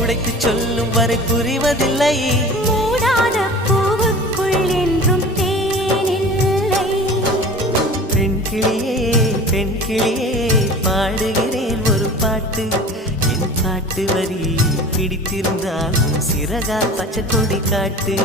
உடைத்து சொல்லும் வரை புரிவதில்லை. மூடாத பூவுக்குள் என்றும் தேனில்லை. பெண் கிளியே பெண் கிளியே பாடுகிறேன் ஒரு பாட்டு. என் பாட்டு வரி பிடித்திருந்தால் சிறகால் பச்சை கொடி காட்டு.